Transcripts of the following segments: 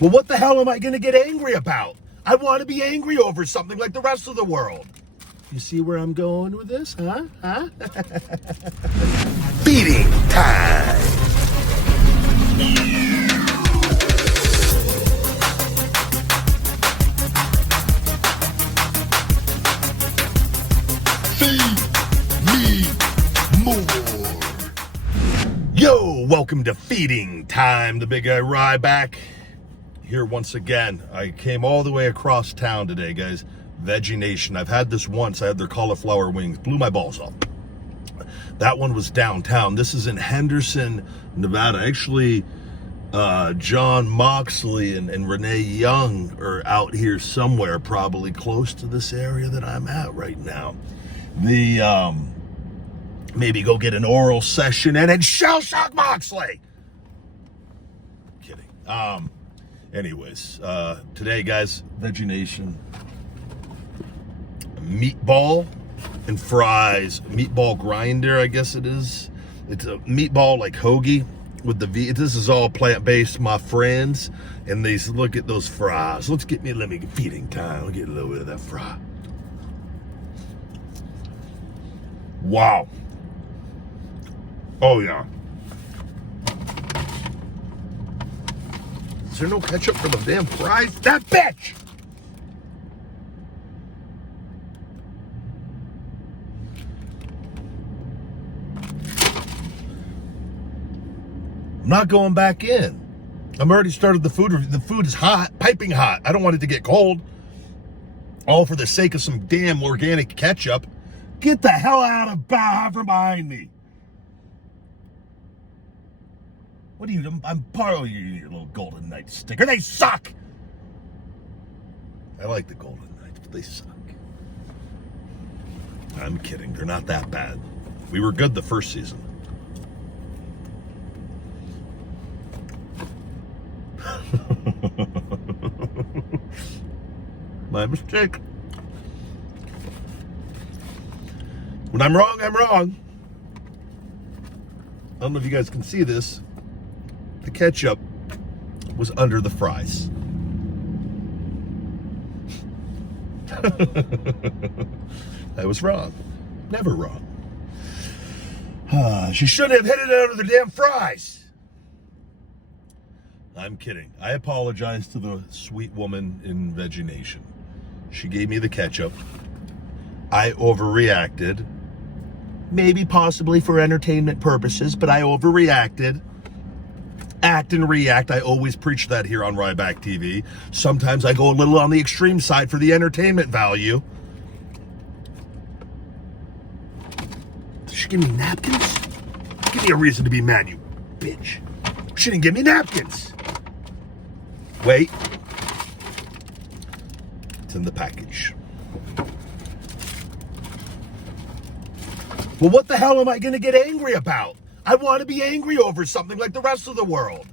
Well, what the hell am I going to get angry about? I want to be angry over something like the rest of the world. You see where I'm going with this, huh? Feeding time. Feed me more. Yo, welcome to Feeding Time. The Big Guy Ryback here once again. I came all the way across town today, guys. Vegetation. I've had this once. I had their cauliflower wings. Blew my balls off. That one was downtown. This is in Henderson, Nevada. Actually, John Moxley and Renee Young are out here somewhere, probably close to this area that I'm at right now. Maybe go get an oral session and shell shock Moxley. Kidding. Anyways, today, guys, Vegetation. Meatball and fries. Meatball grinder, I guess it is. It's a meatball like hoagie with the V. This is all plant-based, my friends. And these, look at those fries. Let me get feeding time. I'll get a little bit of that fry. Wow. Oh yeah. Is there no ketchup for the damn fries? That bitch! I'm not going back in. I'm already started the food review. The food is hot, piping hot. I don't want it to get cold. All for the sake of some damn organic ketchup. Get the hell out from behind me. What do you, I'm part of your little Golden Knights sticker. They suck. I like the Golden Knights, but they suck. I'm kidding. They're not that bad. We were good the first season. My mistake. When I'm wrong, I'm wrong. I don't know if you guys can see this. The ketchup was under the fries. I was wrong. Never wrong. She shouldn't have hit it under the damn fries. I'm kidding. I apologize to the sweet woman in Vegetation. She gave me the ketchup. I overreacted. Maybe possibly for entertainment purposes, but I overreacted. Act and react. I always preach that here on Ryback TV. Sometimes I go a little on the extreme side for the entertainment value. Did she give me napkins? Give me a reason to be mad, you bitch. She didn't give me napkins. Wait. It's in the package. Well, what the hell am I going to get angry about? I want to be angry over something like the rest of the world.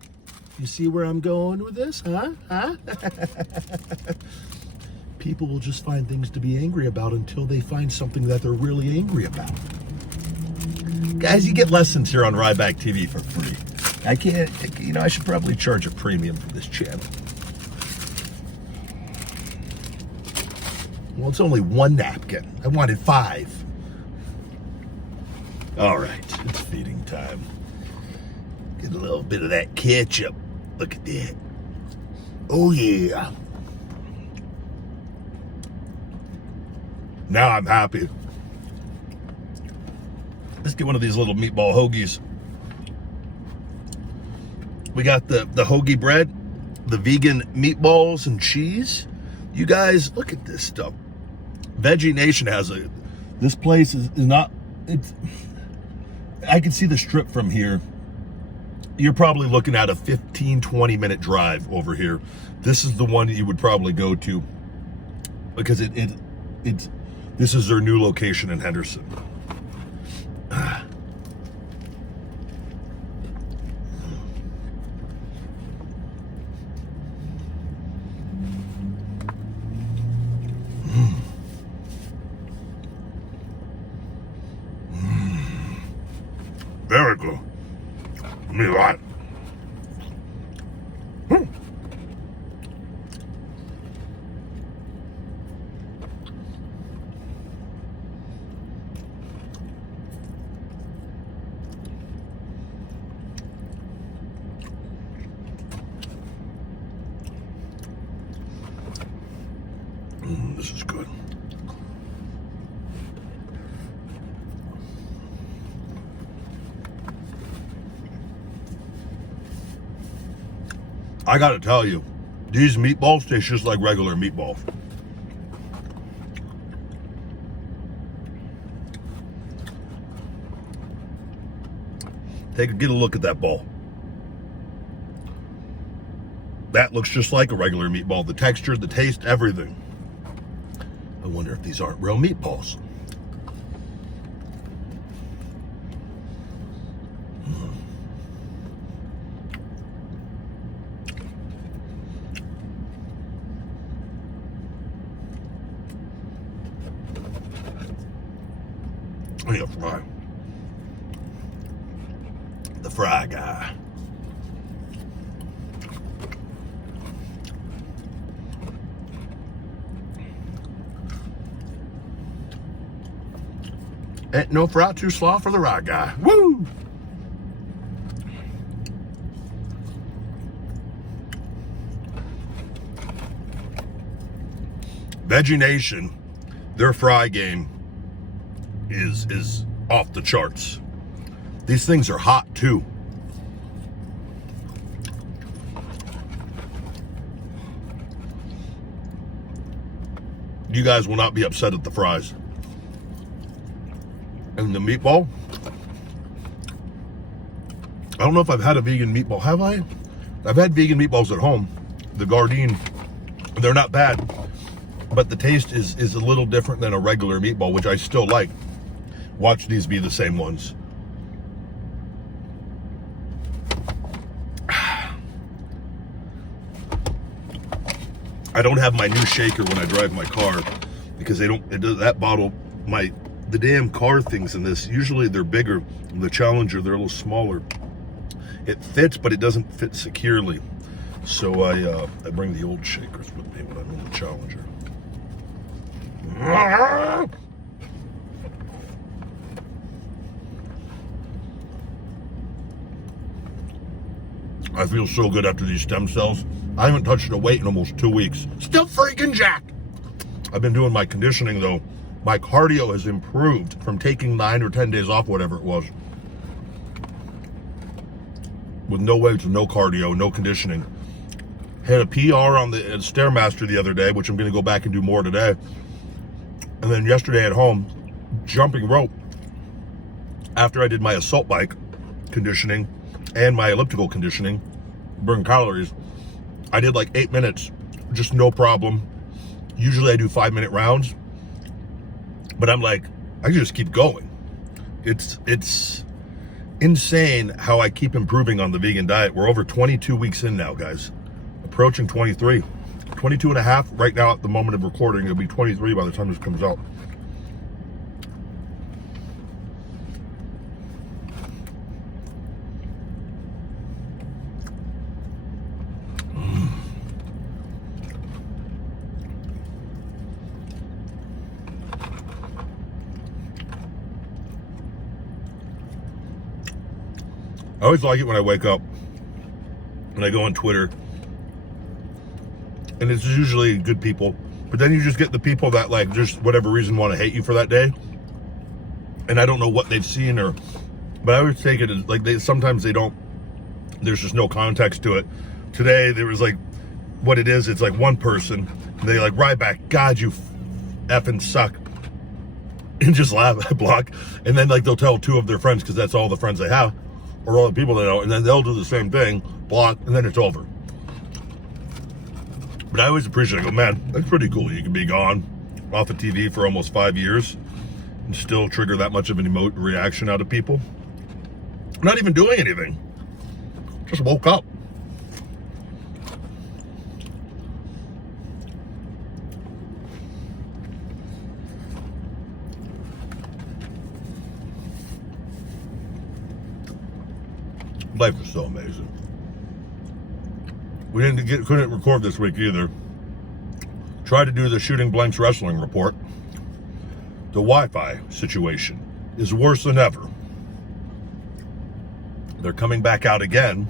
You see where I'm going with this, huh? People will just find things to be angry about until they find something that they're really angry about. Guys, you get lessons here on Ryback TV for free. I can't, I should probably charge a premium for this channel. Well, it's only one napkin. I wanted 5. All right, it's feeding time. Get a little bit of that ketchup. Look at that. Oh, yeah. Now I'm happy. Let's get one of these little meatball hoagies. We got the hoagie bread, the vegan meatballs and cheese. You guys, look at this stuff. Vegetation has this place is not, I can see the strip from here. You're probably looking at a 15-20 minute drive over here. This is the one that you would probably go to because this is their new location in Henderson. Very good. Me right. this is good. I gotta tell you, these meatballs taste just like regular meatballs. Get a look at that ball. That looks just like a regular meatball. The texture, the taste, everything. I wonder if these aren't real meatballs. I need a fry. The fry guy. Ain't no fry too slaw for the right guy. Woo! Vegetation, their fry game is off the charts. These things are hot too. You guys will not be upset at the fries. And the meatball, I don't know if I've had a vegan meatball. Have I? I've had vegan meatballs at home. The Gardein, they're not bad. But the taste is a little different than a regular meatball, which I still like. Watch these be the same ones. I don't have my new shaker when I drive my car because that bottle, the damn car things in this, usually they're bigger. The Challenger, they're a little smaller. It fits, but it doesn't fit securely. So I bring the old shakers with me when I'm in the Challenger. I feel so good after these stem cells. I haven't touched a weight in almost 2 weeks. Still freaking jacked. I've been doing my conditioning though. My cardio has improved from taking 9 or 10 days off, whatever it was. With no weights, no cardio, no conditioning. Had a PR on the Stairmaster the other day, which I'm going to go back and do more today. And then yesterday at home, jumping rope. After I did my assault bike conditioning and my elliptical conditioning, burn calories, I did like 8 minutes, just no problem. Usually I do 5-minute rounds, but I'm like, I can just keep going. It's insane how I keep improving on the vegan diet. We're over 22 weeks in now, guys. Approaching 23. 22 and a half right now at the moment of recording. It'll be 23 by the time this comes out. I always like it when I wake up and I go on Twitter, and it's usually good people, but then you just get the people that, like, just whatever reason want to hate you for that day, and I don't know what they've seen, but I always take it as like sometimes they don't, there's just no context to it. Today there was like, what it is, it's like one person, they like, Ryback, God, you effing suck, and just laugh, block, and then like they'll tell 2 of their friends because that's all the friends they have, or all the people they know, and then they'll do the same thing, block, and then it's over. But I always appreciate it. I go, man, that's pretty cool. You can be gone off of TV for almost 5 years and still trigger that much of an reaction out of people. Not even doing anything. Just woke up. Life is so amazing. We couldn't record this week either. Tried to do the Shooting Blanks wrestling report. The Wi-Fi situation is worse than ever. They're coming back out again,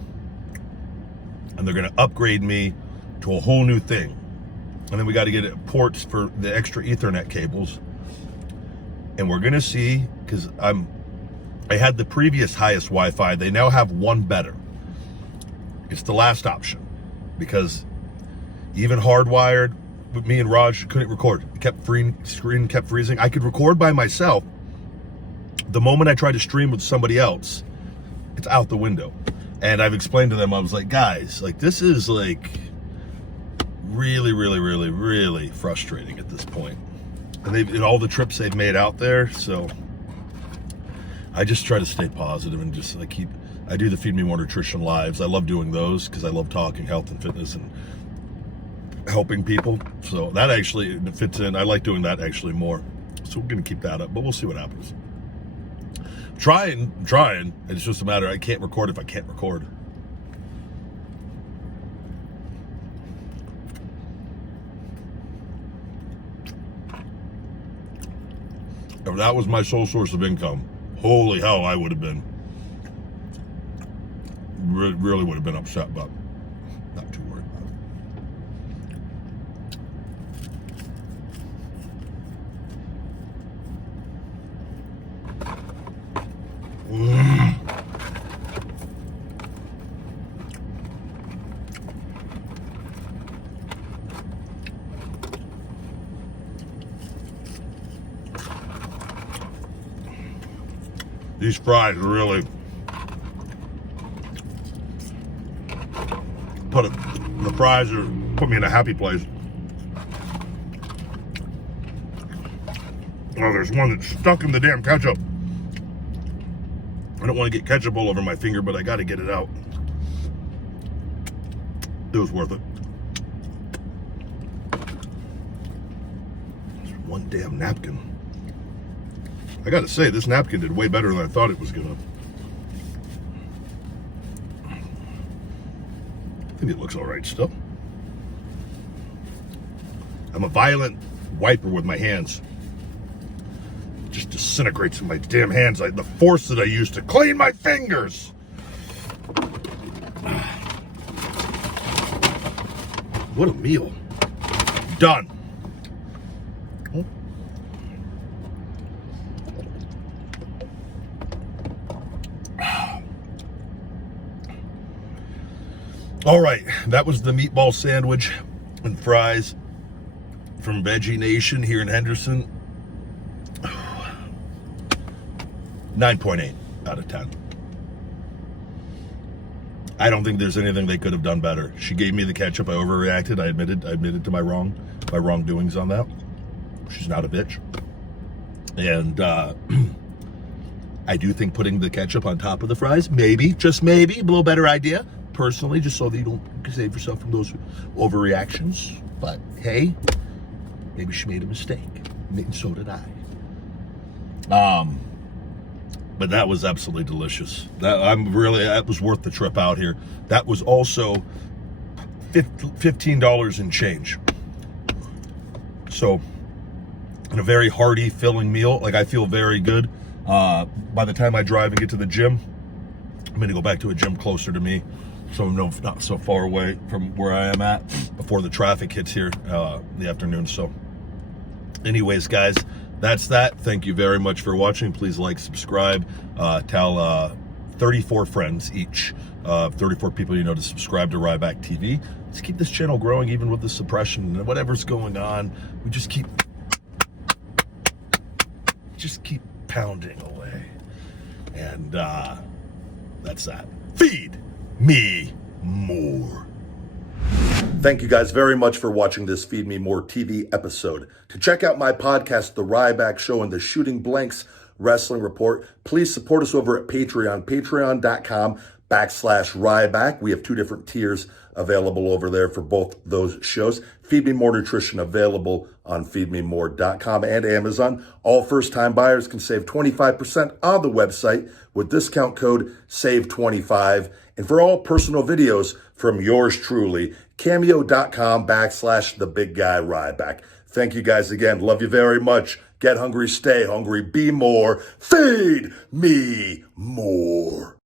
and they're going to upgrade me to a whole new thing. And then we got to get ports for the extra Ethernet cables. And we're going to see, because I had the previous highest Wi-Fi. They now have one better. It's the last option, because even hardwired, with me and Raj couldn't record. It kept screen kept freezing. I could record by myself. The moment I tried to stream with somebody else, it's out the window. And I've explained to them, I was like, guys, like, this is like really, really, really, really frustrating at this point. And in all the trips they've made out there, so I just try to stay positive and just I do the Feed Me More Nutrition lives. I love doing those because I love talking health and fitness and helping people. So that actually fits in. I like doing that actually more. So we're going to keep that up, but we'll see what happens. Trying. It's just a matter, I can't record if I can't record. If that was my sole source of income, holy hell, I would have been, really would have been upset, but not too worried about it. These fries really put me in a happy place. Oh, there's one that's stuck in the damn ketchup. I don't want to get ketchup all over my finger, but I got to get it out. It was worth it. There's one damn napkin. I gotta say, this napkin did way better than I thought it was gonna. I think it looks all right still. I'm a violent wiper with my hands. It just disintegrates in my damn hands. The force that I use to clean my fingers. What a meal. Done. All right, that was the meatball sandwich and fries from Vegetation here in Henderson. 9.8 out of 10. I don't think there's anything they could have done better. She gave me the ketchup. I overreacted. I admitted to my wrongdoings on that. She's not a bitch. And I do think putting the ketchup on top of the fries, maybe, just maybe, a little better idea. Personally, just so that you don't save yourself from those overreactions. But hey, maybe she made a mistake. And so did I. But that was absolutely delicious. That was worth the trip out here. That was also $15 and change. So, and a very hearty, filling meal. Like, I feel very good. By the time I drive and get to the gym, I'm going to go back to a gym closer to me, so I'm not so far away from where I am at before the traffic hits here in the afternoon. So anyways, guys, that's that. Thank you very much for watching. Please like, subscribe, tell 34 friends each, 34 people you know to subscribe to Ryback TV. Let's keep this channel growing even with the suppression and whatever's going on. We just keep pounding away. And that's that. Feed me more. Thank you guys very much for watching this Feed Me More TV episode. To check out my podcast, The Ryback Show and the Shooting Blanks Wrestling Report, please support us over at Patreon, patreon.com/Ryback. We have 2 different tiers available over there for both those shows. Feed Me More Nutrition available on feedmemore.com and Amazon. All first-time buyers can save 25% on the website with discount code SAVE25. And for all personal videos from yours truly, cameo.com/the Big Guy Ryback. Thank you guys again. Love you very much. Get hungry, stay hungry, be more. Feed me more.